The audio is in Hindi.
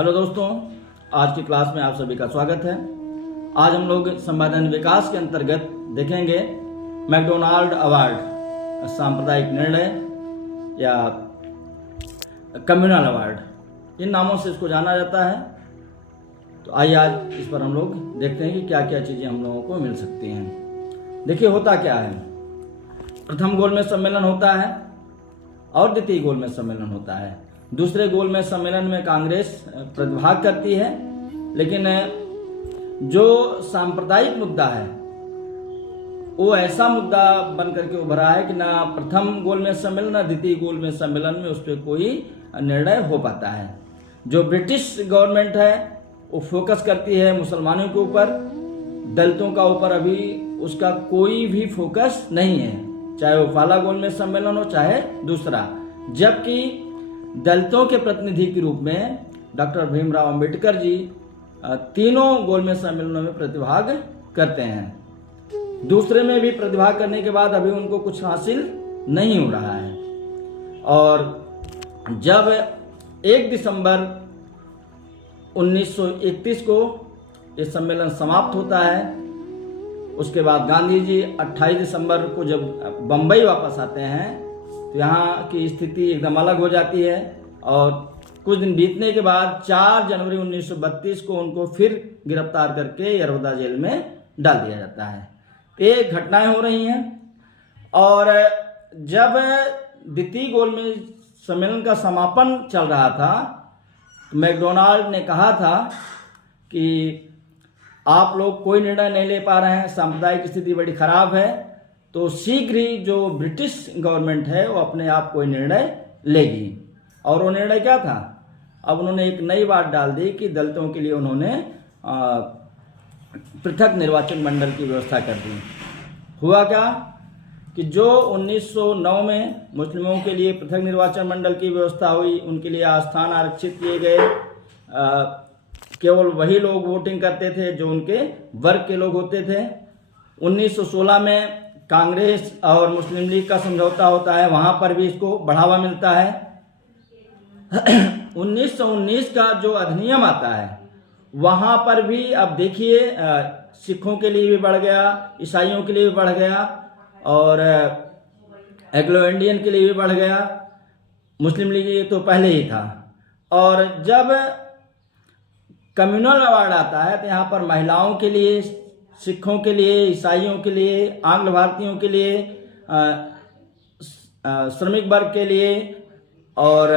हेलो दोस्तों, आज की क्लास में आप सभी का स्वागत है। आज हम लोग संवादन विकास के अंतर्गत देखेंगे मैकडोनाल्ड अवार्ड, सांप्रदायिक निर्णय या कम्युनल अवार्ड, इन नामों से इसको जाना जाता है। तो आइए आज इस पर हम लोग देखते हैं कि क्या क्या चीज़ें हम लोगों को मिल सकती हैं। देखिए होता क्या है, प्रथम गोलमेज सम्मेलन होता है और द्वितीय गोलमेज सम्मेलन होता है। दूसरे गोलमेज सम्मेलन में कांग्रेस प्रतिभाग करती है, लेकिन जो सांप्रदायिक मुद्दा है वो ऐसा मुद्दा बन करके उभरा है कि ना प्रथम गोलमेज सम्मेलन ना द्वितीय गोलमेज सम्मेलन में उस पर कोई निर्णय हो पाता है। जो ब्रिटिश गवर्नमेंट है वो फोकस करती है मुसलमानों के ऊपर, दलितों का ऊपर अभी उसका कोई भी फोकस नहीं है, चाहे वो पहला गोलमेज सम्मेलन हो चाहे दूसरा। जबकि दलितों के प्रतिनिधि के रूप में डॉक्टर भीमराव अंबेडकर जी तीनों गोलमेज सम्मेलनों में प्रतिभाग करते हैं। दूसरे में भी प्रतिभाग करने के बाद अभी उनको कुछ हासिल नहीं हो रहा है। और जब 1 दिसंबर 1931 को ये सम्मेलन समाप्त होता है, उसके बाद गांधी जी 28 दिसंबर को जब बम्बई वापस आते हैं तो यहाँ की स्थिति एकदम अलग हो जाती है। और कुछ दिन बीतने के बाद 4 जनवरी 1932 को उनको फिर गिरफ्तार करके यरवदा जेल में डाल दिया जाता है। तो ये घटनाएं हो रही हैं। और जब द्वितीय गोलमेज सम्मेलन का समापन चल रहा था तो मैकडोनाल्ड ने कहा था कि आप लोग कोई निर्णय नहीं ले पा रहे हैं, सांप्रदायिक स्थिति बड़ी खराब है, तो शीघ्र ही जो ब्रिटिश गवर्नमेंट है वो अपने आप कोई निर्णय लेगी। और वो निर्णय क्या था? अब उन्होंने एक नई बात डाल दी कि दलितों के लिए उन्होंने पृथक निर्वाचन मंडल की व्यवस्था कर दी। हुआ क्या कि जो 1909 में मुस्लिमों के लिए पृथक निर्वाचन मंडल की व्यवस्था हुई, उनके लिए स्थान आरक्षित किए गए, केवल वही लोग वोटिंग करते थे जो उनके वर्ग के लोग होते थे। 1916 में कांग्रेस और मुस्लिम लीग का समझौता होता है, वहां पर भी इसको बढ़ावा मिलता है। 1919 का जो अधिनियम आता है वहां पर भी अब देखिए सिखों के लिए भी बढ़ गया, ईसाइयों के लिए भी बढ़ गया और एंग्लो इंडियन के लिए भी बढ़ गया। मुस्लिम लीग तो पहले ही था। और जब कम्युनल अवार्ड आता है तो यहाँ पर महिलाओं के लिए, सिखों के लिए, ईसाइयों के लिए, आंग्ल भारतीयों के लिए, श्रमिक वर्ग के लिए और